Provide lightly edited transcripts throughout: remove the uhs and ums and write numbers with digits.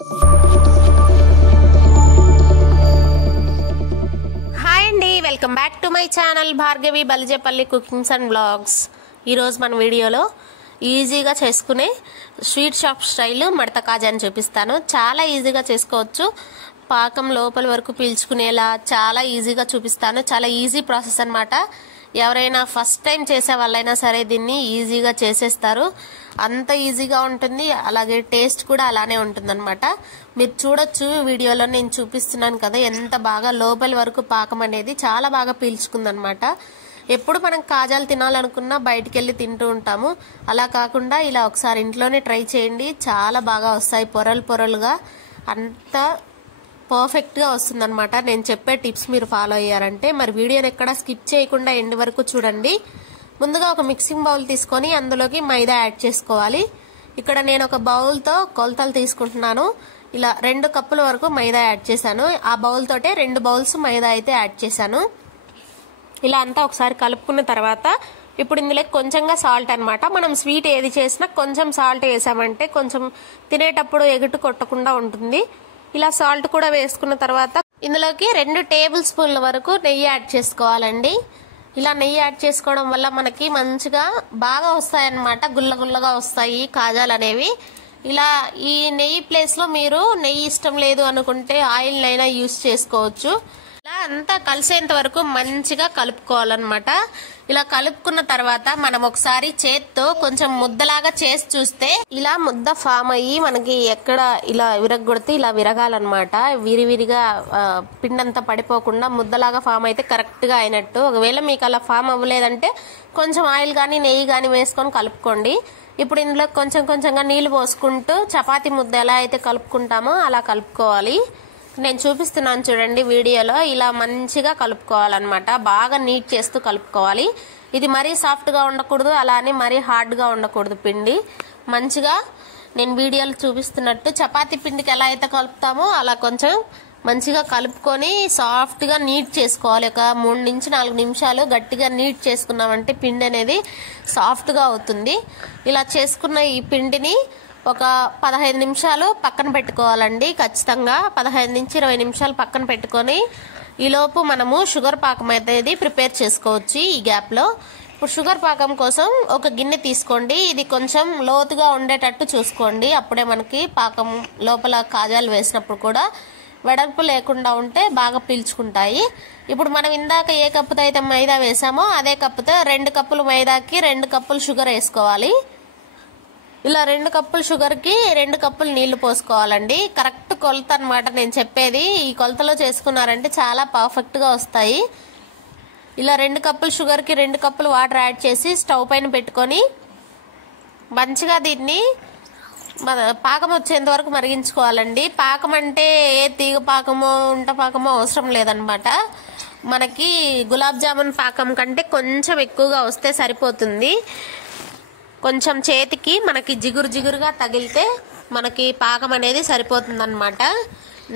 Hi అండి, welcome back to my channel Bhargavi Balijepalli cookings and blogs. ఈరోజు మన వీడియోలో ఈజీగా చేసుకునే స్వీట్ షాప్ స్టైల్ మడత కాజా అని చూపిస్తాను. చాలా ఈజీగా చేసుకోవచ్చు. పాకం లోపల వరకు పీల్చుకునేలా చాలా ఈజీగా చూపిస్తాను. చాలా ఈజీ ప్రాసెస్ అన్నమాట. ఎవరైనా ఫస్ట్ టైం చేసే వాళ్ళైనా సరే దీన్ని ఈజీగా చేసేస్తారు. అంత ఈజీగా ఉంటుంది, అలాగే టేస్ట్ కూడా అలానే ఉంటుంది అనమాట. మీరు చూడొచ్చు వీడియోలో నేను చూపిస్తున్నాను కదా, ఎంత బాగా లోపల వరకు పాకం అనేది చాలా బాగా పీల్చుకుందనమాట. ఎప్పుడు మనం కాజాలు తినాలనుకున్నా బయటికి వెళ్ళి తింటూ ఉంటాము. అలా కాకుండా ఇలా ఒకసారి ఇంట్లోనే ట్రై చేయండి, చాలా బాగా వస్తాయి. పొరలు పొరలుగా అంత పర్ఫెక్ట్గా వస్తుందన్నమాట. నేను చెప్పే టిప్స్ మీరు ఫాలో అయ్యారంటే. మరి వీడియోని ఎక్కడ స్కిప్ చేయకుండా ఎండ్ వరకు చూడండి. ముందుగా ఒక మిక్సింగ్ బౌల్ తీసుకొని అందులోకి మైదా యాడ్ చేసుకోవాలి. ఇక్కడ నేను ఒక బౌల్తో కొలతలు తీసుకుంటున్నాను. ఇలా 2 కప్పుల వరకు మైదా యాడ్ చేశాను. ఆ బౌల్ తోటే 2 బౌల్స్ మైదా అయితే యాడ్ చేశాను. ఇలా అంతా ఒకసారి కలుపుకున్న తర్వాత ఇప్పుడు ఇందులో కొంచెంగా సాల్ట్ అనమాట. మనం స్వీట్ ఏది చేసినా కొంచెం సాల్ట్ వేసామంటే కొంచెం తినేటప్పుడు ఎగుటు కొట్టకుండా ఉంటుంది. ఇలా సాల్ట్ కూడా వేసుకున్న తర్వాత ఇందులోకి 2 టేబుల్ స్పూన్ల వరకు నెయ్యి యాడ్ చేసుకోవాలండి. ఇలా నెయ్యి యాడ్ చేసుకోవడం వల్ల మనకి మంచిగా బాగా వస్తాయన్నమాట, గుల్ల గుల్లగా వస్తాయి కాజాలు అనేవి. ఇలా ఈ నెయ్యి ప్లేస్లో మీరు నెయ్యి ఇష్టం లేదు అనుకుంటే ఆయిల్ అయినా యూస్ చేసుకోవచ్చు. ఇలా అంతా కలిసేంత వరకు మంచిగా కలుపుకోవాలన్నమాట. ఇలా కలుపుకున్న తర్వాత మనం ఒకసారి చేత్తో కొంచెం ముద్దలాగా చేసి చూస్తే ఇలా ముద్ద ఫామ్ అయ్యి మనకి ఎక్కడ ఇలా విరగొడితే ఇలా విరగాలన్నమాట. విరివిరిగా పిండంతా పడిపోకుండా ముద్దలాగా ఫామ్ అయితే కరెక్ట్గా అయినట్టు. ఒకవేళ మీకు అలా ఫామ్ అవ్వలేదంటే కొంచెం ఆయిల్ కానీ నెయ్యి కానీ వేసుకొని కలుపుకోండి. ఇప్పుడు ఇందులో కొంచెం కొంచెంగా నీళ్లు పోసుకుంటూ చపాతీ ముద్ద ఎలా అయితే కలుపుకుంటామో అలా కలుపుకోవాలి. నేను చూపిస్తున్నాను చూడండి వీడియోలో. ఇలా మంచిగా కలుపుకోవాలన్నమాట. బాగా నీట్ చేస్తూ కలుపుకోవాలి. ఇది మరీ సాఫ్ట్గా ఉండకూడదు, అలానే మరీ హార్డ్గా ఉండకూడదు. పిండి మంచిగా నేను వీడియోలో చూపిస్తున్నట్టు చపాతీ పిండికి ఎలా అయితే కలుపుతామో అలా కొంచెం మంచిగా కలుపుకొని సాఫ్ట్గా నీట్ చేసుకోవాలి. ఒక 3 నుంచి 4 నిమిషాలు గట్టిగా నీట్ చేసుకున్నామంటే పిండి అనేది సాఫ్ట్గా అవుతుంది. ఇలా చేసుకున్న ఈ పిండిని ఒక 15 నిమిషాలు పక్కన పెట్టుకోవాలండి. ఖచ్చితంగా 15 నుంచి 20 నిమిషాలు పక్కన పెట్టుకొని ఈలోపు మనము షుగర్ పాకం అనేది ప్రిపేర్ చేసుకోవచ్చు. ఈ గ్యాప్లో ఇప్పుడు షుగర్ పాకం కోసం ఒక గిన్నె తీసుకోండి. ఇది కొంచెం లోతుగా ఉండేటట్టు చూసుకోండి. అప్పుడే మనకి పాకం లోపల కాజాలు వేసినప్పుడు కూడా వెడల్పు లేకుండా ఉంటే బాగా పీల్చుకుంటాయి. ఇప్పుడు మనం ఇందాక ఏ కప్పుతో అయితే మైదా వేసామో అదే కప్పుతో 2 కప్పులు మైదాకి 2 కప్పులు షుగర్ వేసుకోవాలి. ఇలా 2 కప్పులు షుగర్కి 2 కప్పులు నీళ్లు పోసుకోవాలండి. కరెక్ట్ కొలత అనమాట నేను చెప్పేది. ఈ కొలతలో చేసుకున్నారంటే చాలా పర్ఫెక్ట్గా వస్తాయి. ఇలా 2 కప్పులు షుగర్కి 2 కప్పులు వాటర్ యాడ్ చేసి స్టవ్ పైన పెట్టుకొని మంచిగా దీన్ని పాకం వచ్చేంత వరకు మరిగించుకోవాలండి. పాకం అంటే ఏ తీగ పాకమో ఉంట పాకమో అవసరం లేదనమాట. మనకి గులాబ్ జామున్ పాకం కంటే కొంచెం ఎక్కువగా వస్తే సరిపోతుంది. కొంచెం చేతికి మనకి జిగురు జిగురుగా తగిలితే మనకి పాకం అనేది సరిపోతుంది అనమాట.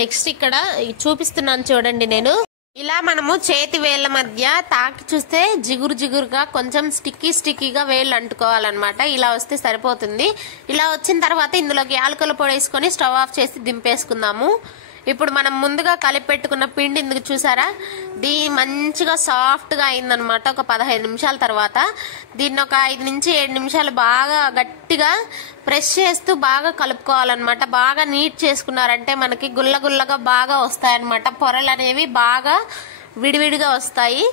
నెక్స్ట్ ఇక్కడ చూపిస్తున్నాను చూడండి. నేను ఇలా మనము చేతి వేళ్ల మధ్య తాకి చూస్తే జిగురు జిగురుగా కొంచెం స్టిక్కీగా వేళ్ళు అంటుకోవాలన్నమాట. ఇలా వస్తే సరిపోతుంది. ఇలా వచ్చిన తర్వాత ఇందులోకి యాలకుల పొడి వేసుకొని స్టవ్ ఆఫ్ చేసి దింపేసుకుందాము. ఇప్పుడు మనం ముందుగా కలిపి పెట్టుకున్న పిండి ఇందుకు చూసారా, మంచిగా సాఫ్ట్గా అయిందనమాట. ఒక 15 నిమిషాల తర్వాత దీన్ని ఒక 5 నుంచి 7 నిమిషాలు బాగా గట్టిగా ప్రెస్ చేస్తూ బాగా కలుపుకోవాలన్నమాట. బాగా నీట్ చేసుకున్నారంటే మనకి గుల్ల గుల్లగా బాగా వస్తాయన్నమాట. పొరలు అనేవి బాగా విడివిడిగా వస్తాయి.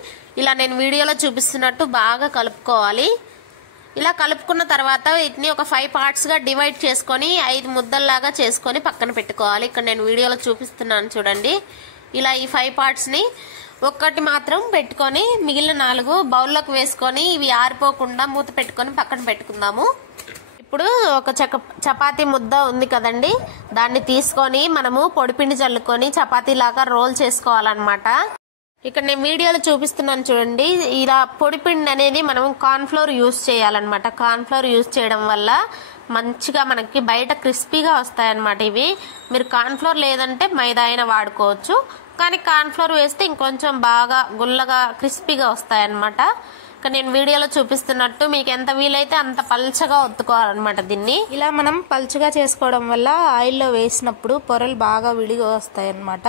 ఇలా నేను వీడియోలో చూపిస్తున్నట్టు బాగా కలుపుకోవాలి. ఇలా కలుపుకున్న తర్వాత వీటిని ఒక 5 పార్ట్స్గా డివైడ్ చేసుకొని 5 ముద్దల్లాగా చేసుకొని పక్కన పెట్టుకోవాలి. ఇక్కడ నేను వీడియోలో చూపిస్తున్నాను చూడండి. ఇలా ఈ 5 పార్ట్స్ని ఒక్కటి మాత్రం పెట్టుకొని మిగిలిన 4 బౌల్లోకి వేసుకొని ఇవి ఆరిపోకుండా మూత పెట్టుకొని పక్కన పెట్టుకుందాము. ఇప్పుడు ఒక చపాతీ ముద్ద ఉంది కదండి, దాన్ని తీసుకొని మనము పొడిపిండి చల్లుకొని చపాతీలాగా రోల్ చేసుకోవాలన్నమాట. ఇక్కడ నేను వీడియోలో చూపిస్తున్నాను చూడండి. ఇలా పొడిపిండి అనేది మనం కార్న్ఫ్లోర్ యూస్ చేయాలన్నమాట. కార్న్ఫ్లోర్ యూస్ చేయడం వల్ల మంచిగా మనకి బయట క్రిస్పీగా వస్తాయన్నమాట. ఇవి మీరు కార్న్ఫ్లోర్ లేదంటే మైదా అయినా వాడుకోవచ్చు, కానీ కార్న్ఫ్లోర్ వేస్తే ఇంకొంచెం బాగా గుల్లగా క్రిస్పీగా వస్తాయన్నమాట. ఇక్కడ నేను వీడియోలో చూపిస్తున్నట్టు మీకు ఎంత వీలైతే అంత పల్చగా ఒత్తుకోవాలన్నమాట. దీన్ని ఇలా మనం పల్చగా చేసుకోవడం వల్ల ఆయిల్లో వేసినప్పుడు పొరలు బాగా విడిగా వస్తాయి అన్నమాట.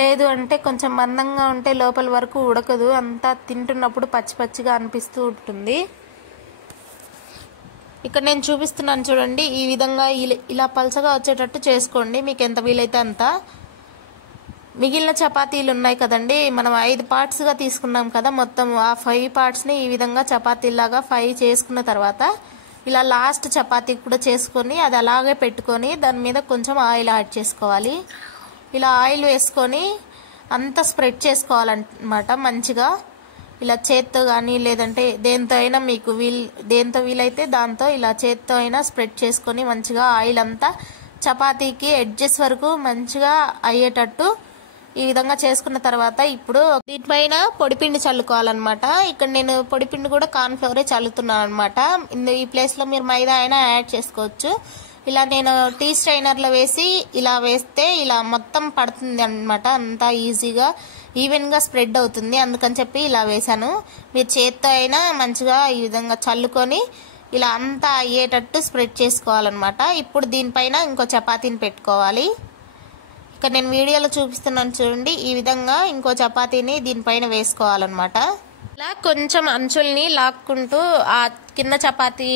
లేదు అంటే కొంచెం మందంగా ఉంటే లోపల వరకు ఉడకదు, అంతా తింటున్నప్పుడు పచ్చి పచ్చిగా అనిపిస్తూ ఉంటుంది. ఇక్కడ నేను చూపిస్తున్నాను చూడండి, ఈ విధంగా ఇలా పల్చగా వచ్చేటట్టు చేసుకోండి మీకు ఎంత వీలైతే అంత. మిగిలిన చపాతీలు ఉన్నాయి కదండి, మనం 5 పార్ట్స్గా తీసుకున్నాం కదా, మొత్తం ఆ 5 పార్ట్స్ని ఈ విధంగా చపాతీలాగా 5 చేసుకున్న తర్వాత ఇలా లాస్ట్ చపాతీ కూడా చేసుకొని అది అలాగే పెట్టుకొని దాని మీద కొంచెం ఆయిల్ యాడ్ చేసుకోవాలి. ఇలా ఆయిల్ వేసుకొని అంతా స్ప్రెడ్ చేసుకోవాలన్నమాట మంచిగా. ఇలా చేత్తో కానీ లేదంటే దేంతో అయినా మీకు దేంతో వీలైతే దాంతో ఇలా చేత్తో అయినా స్ప్రెడ్ చేసుకొని మంచిగా ఆయిల్ అంతా చపాతీకి ఎడ్జెస్ వరకు మంచిగా అయ్యేటట్టు ఈ విధంగా చేసుకున్న తర్వాత ఇప్పుడు దీనిపైన పొడిపిండి చల్లుకోవాలన్నమాట. ఇక్కడ నేను పొడిపిండి కూడా కార్న్ ఫ్లోరే చల్లుతున్నాను అనమాట. ఈ ప్లేస్లో మీరు మైదా అయినా యాడ్ చేసుకోవచ్చు. ఇలా నేను టీ స్ట్రైనర్లో వేసి ఇలా వేస్తే ఇలా మొత్తం పడుతుంది అనమాట, అంతా ఈజీగా ఈవెన్గా స్ప్రెడ్ అవుతుంది. అందుకని చెప్పి ఇలా వేసాను. మీరు చేత్తో అయినా మంచిగా ఈ విధంగా చల్లుకొని ఇలా అంతా అయ్యేటట్టు స్ప్రెడ్ చేసుకోవాలన్నమాట. ఇప్పుడు దీనిపైన ఇంకో చపాతీని పెట్టుకోవాలి. ఇక్కడ నేను వీడియోలో చూపిస్తున్నాను చూడండి, ఈ విధంగా ఇంకో చపాతీని దీనిపైన వేసుకోవాలన్నమాట. ఇలా కొంచెం అంచుల్ని లాక్కుంటూ ఆ కింద చపాతీ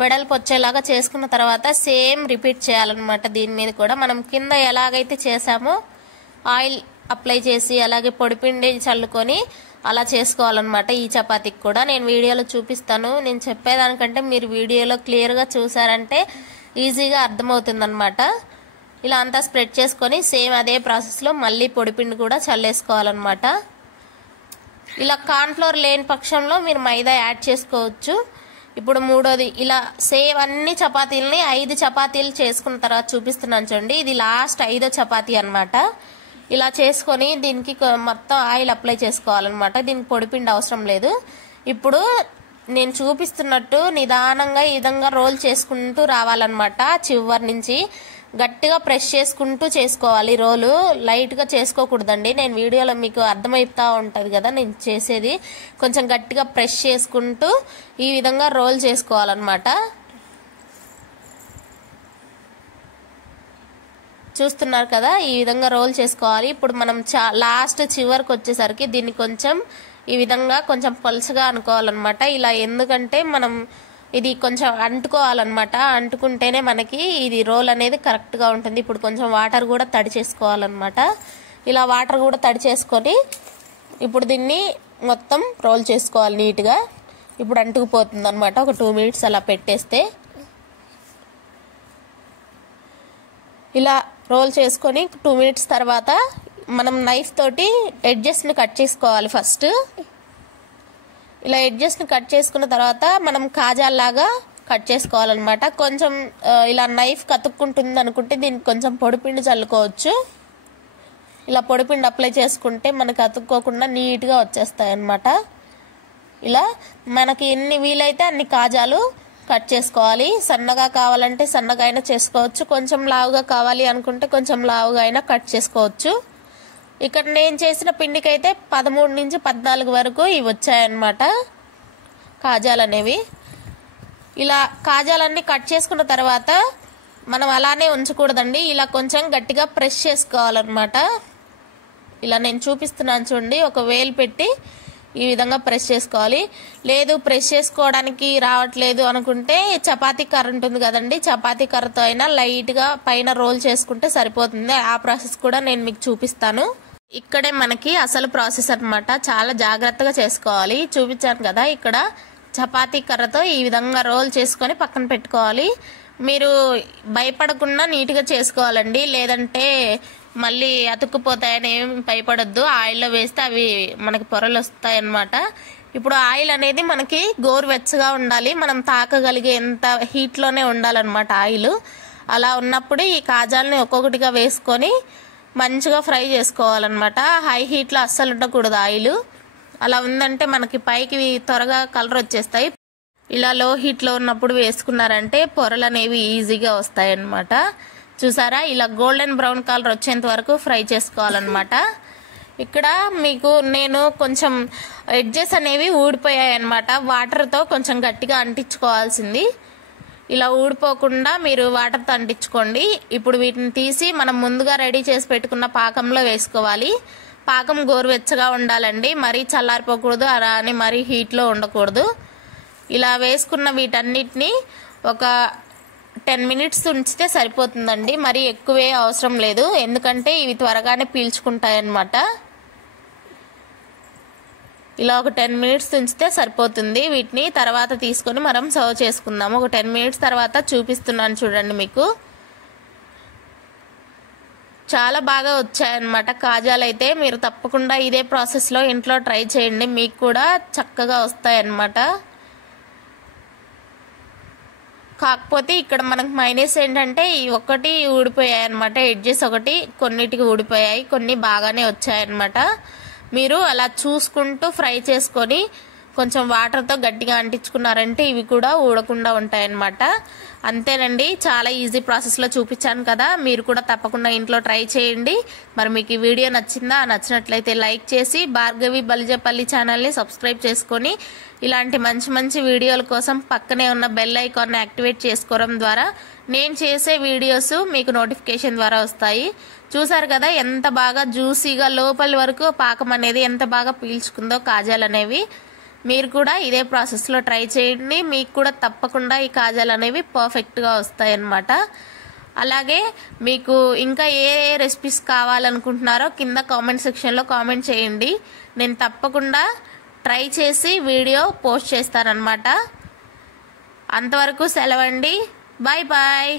వెడల్పు వచ్చేలాగా చేసుకున్న తర్వాత సేమ్ రిపీట్ చేయాలన్నమాట. దీని మీద కూడా మనం కింద ఎలాగైతే చేసామో ఆయిల్ అప్లై చేసి అలాగే పొడిపిండి చల్లుకొని అలా చేసుకోవాలన్నమాట. ఈ చపాతీకి కూడా నేను వీడియోలో చూపిస్తాను. నేను చెప్పేదానికంటే మీరు వీడియోలో క్లియర్గా చూసారంటే ఈజీగా అర్థమవుతుంది అనమాట. ఇలా అంతా స్ప్రెడ్ చేసుకొని సేమ్ అదే ప్రాసెస్లో మళ్ళీ పొడిపిండి కూడా చల్లేసుకోవాలన్నమాట. ఇలా కార్న్ఫ్లోర్ లేని పక్షంలో మీరు మైదా యాడ్ చేసుకోవచ్చు. ఇప్పుడు మూడోది ఇలా సేమ్ అన్ని చపాతీలని 5 చపాతీలు చేసుకున్న తర్వాత చూపిస్తున్నాను చూడండి. ఇది లాస్ట్ 5వ చపాతీ అనమాట. ఇలా చేసుకొని దీనికి మొత్తం ఆయిల్ అప్లై చేసుకోవాలన్నమాట. దీనికి పొడిపిండి అవసరం లేదు. ఇప్పుడు నేను చూపిస్తున్నట్టు నిదానంగా ఈ విధంగా రోల్ చేసుకుంటూ రావాలన్నమాట. చివరి నుంచి గట్టిగా ప్రెస్ చేసుకుంటూ చేసుకోవాలి. రోలు లైట్గా చేసుకోకూడదండి. నేను వీడియోలో మీకు అర్థమైతా ఉంటుంది కదా నేను చేసేది. కొంచెం గట్టిగా ప్రెస్ చేసుకుంటూ ఈ విధంగా రోల్ చేసుకోవాలన్నమాట. చూస్తున్నారు కదా, ఈ విధంగా రోల్ చేసుకోవాలి. ఇప్పుడు మనం లాస్ట్ చివరికి వచ్చేసరికి దీన్ని కొంచెం ఈ విధంగా కొంచెం పలుచగా అనుకోవాలన్నమాట. ఇలా ఎందుకంటే మనం ఇది కొంచెం అంటుకోవాలన్నమాట. అంటుకుంటేనే మనకి ఇది రోల్ అనేది కరెక్ట్గా ఉంటుంది. ఇప్పుడు కొంచెం వాటర్ కూడా తడి చేసుకోవాలన్నమాట. ఇలా వాటర్ కూడా తడి చేసుకొని ఇప్పుడు దీన్ని మొత్తం రోల్ చేసుకోవాలి నీట్గా. ఇప్పుడు అంటుకుపోతుంది అనమాట. ఒక 2 మినిట్స్ అలా పెట్టేస్తే ఇలా రోల్ చేసుకొని 2 మినిట్స్ తర్వాత మనం నైఫ్ తోటి ఎడ్జెస్ని కట్ చేసుకోవాలి. ఫస్ట్ ఇలా ఎడ్జెస్ని కట్ చేసుకున్న తర్వాత మనం కాజాల్లాగా కట్ చేసుకోవాలన్నమాట. కొంచెం ఇలా నైఫ్ కతుక్కుంటుంది అనుకుంటే దీనికి కొంచెం పొడిపిండి చల్లుకోవచ్చు. ఇలా పొడిపిండి అప్లై చేసుకుంటే మనకి అతుక్కోకుండా నీట్గా వచ్చేస్తాయి అన్నమాట. ఇలా మనకి ఎన్ని వీలైతే అన్ని కాజాలు కట్ చేసుకోవాలి. సన్నగా కావాలంటే సన్నగా అయినా చేసుకోవచ్చు, కొంచెం లావుగా కావాలి అనుకుంటే కొంచెం లావుగా అయినా కట్ చేసుకోవచ్చు. ఇక్కడ నేను చేసిన పిండికి అయితే 13 నుంచి 14 వరకు ఇవి వచ్చాయన్నమాట కాజాలు అనేవి. ఇలా కాజాలన్నీ కట్ చేసుకున్న తర్వాత మనం అలానే ఉంచకూడదండి, ఇలా కొంచెం గట్టిగా ప్రెస్ చేసుకోవాలన్నమాట. ఇలా నేను చూపిస్తున్నాను చూడండి, ఒక వేలు పెట్టి ఈ విధంగా ప్రెస్ చేసుకోవాలి. లేదు ప్రెస్ చేసుకోవడానికి రావట్లేదు అనుకుంటే చపాతీ కర్ర ఉంటుంది కదండి, చపాతీ కర్రతో అయినా లైట్గా పైన రోల్ చేసుకుంటే సరిపోతుంది. ఆ ప్రాసెస్ కూడా నేను మీకు చూపిస్తాను. ఇక్కడే మనకి అసలు ప్రాసెస్ అన్నమాట. చాలా జాగ్రత్తగా చేసుకోవాలి. చూపించాను కదా, ఇక్కడ చపాతీ కర్రతో ఈ విధంగా రోల్ చేసుకొని పక్కన పెట్టుకోవాలి. మీరు భయపడకుండా నీట్గా చేసుకోవాలండి, లేదంటే మళ్ళీ అతుక్కుపోతాయని ఏం భయపడొద్దు. ఆయిల్లో వేస్తే అవి మనకి పొరలు వస్తాయి అన్నమాట. ఇప్పుడు ఆయిల్ అనేది మనకి గోరువెచ్చగా ఉండాలి, మనం తాకగలిగే ఎంత హీట్లోనే ఉండాలన్నమాట ఆయిల్. అలా ఉన్నప్పుడు ఈ కాజాలని ఒక్కొక్కటిగా వేసుకొని మంచిగా ఫ్రై చేసుకోవాలన్నమాట. హై హీట్లో అస్సలు ఉండకూడదు ఆయిల్. అలా ఉందంటే మనకి పైకి త్వరగా కలర్ వచ్చేస్తాయి. ఇలా లో హీట్లో ఉన్నప్పుడు వేసుకున్నారంటే పొరలు అనేవి ఈజీగా వస్తాయి అన్నమాట. చూసారా, ఇలా గోల్డెన్ బ్రౌన్ కలర్ వచ్చేంత వరకు ఫ్రై చేసుకోవాలన్నమాట. ఇక్కడ మీకు నేను కొంచెం ఎడ్జెస్ అనేవి ఊడిపోయాయి అన్నమాట. వాటర్తో కొంచెం గట్టిగా అంటించుకోవాల్సింది. ఇలా ఊడిపోకుండా మీరు వాటర్తో అంటించుకోండి. ఇప్పుడు వీటిని తీసి మనం ముందుగా రెడీ చేసి పెట్టుకున్న పాకంలో వేసుకోవాలి. పాకం గోరువెచ్చగా ఉండాలండి, మరీ చల్లారిపోకూడదు, అలా అని మరీ హీట్లో ఉండకూడదు. ఇలా వేసుకున్న వీటన్నిటిని ఒక 10 మినిట్స్ ఉంచితే సరిపోతుందండి. మరీ ఎక్కువే అవసరం లేదు, ఎందుకంటే ఇవి త్వరగానే పీల్చుకుంటాయి అన్నమాట. ఇలా ఒక 10 మినిట్స్ ఉంచితే సరిపోతుంది. వీటిని తర్వాత తీసుకొని మనం సర్వ్ చేసుకుందాము. ఒక 10 మినిట్స్ తర్వాత చూపిస్తున్నాను చూడండి. మీకు చాలా బాగా వచ్చాయన్నమాట కాజాలు అయితే. మీరు తప్పకుండా ఇదే ప్రాసెస్లో ఇంట్లో ట్రై చేయండి, మీకు కూడా చక్కగా వస్తాయన్నమాట. కాకపోతే ఇక్కడ మనకు మైనస్ ఏంటంటే ఈ ఒకటి ఊడిపోయాయి అన్నమాట. ఎడ్జెస్ ఒకటి కొన్నిటికి ఊడిపోయాయి, కొన్ని బాగానే వచ్చాయన్నమాట. మీరు అలా చూసుకుంటూ ఫ్రై చేసుకొని కొంచెం వాటర్తో గట్టిగా అంటించుకున్నారంటే ఇవి కూడా ఊడకుండా ఉంటాయన్నమాట. అంతేనండి, చాలా ఈజీ ప్రాసెస్లో చూపించాను కదా, మీరు కూడా తప్పకుండా ఇంట్లో ట్రై చేయండి. మరి మీకు ఈ వీడియో నచ్చిందా? నచ్చినట్లయితే లైక్ చేసి భార్గవి బలిజేపల్లి ఛానల్ని సబ్స్క్రైబ్ చేసుకొని ఇలాంటి మంచి మంచి వీడియోల కోసం పక్కనే ఉన్న బెల్ ఐకాన్ని యాక్టివేట్ చేసుకోవడం ద్వారా నేను చేసే వీడియోస్ మీకు నోటిఫికేషన్ ద్వారా వస్తాయి. చూసారు కదా ఎంత బాగా జ్యూసీగా లోపలి వరకు పాకం అనేది ఎంత బాగా పీల్చుకుందో కాజాలు అనేవి. మీరు కూడా ఇదే ప్రాసెస్లో ట్రై చేయండి, మీకు కూడా తప్పకుండా ఈ కాజాలు అనేవి పర్ఫెక్ట్గా వస్తాయి అన్నమాట. అలాగే మీకు ఇంకా ఏ రెసిపీస్ కావాలనుకుంటున్నారో కింద కామెంట్ సెక్షన్లో కామెంట్ చేయండి. నేను తప్పకుండా ట్రై చేసి వీడియో పోస్ట్ చేస్తానన్నమాట. అంతవరకు సెలవండి, బాయ్ బాయ్.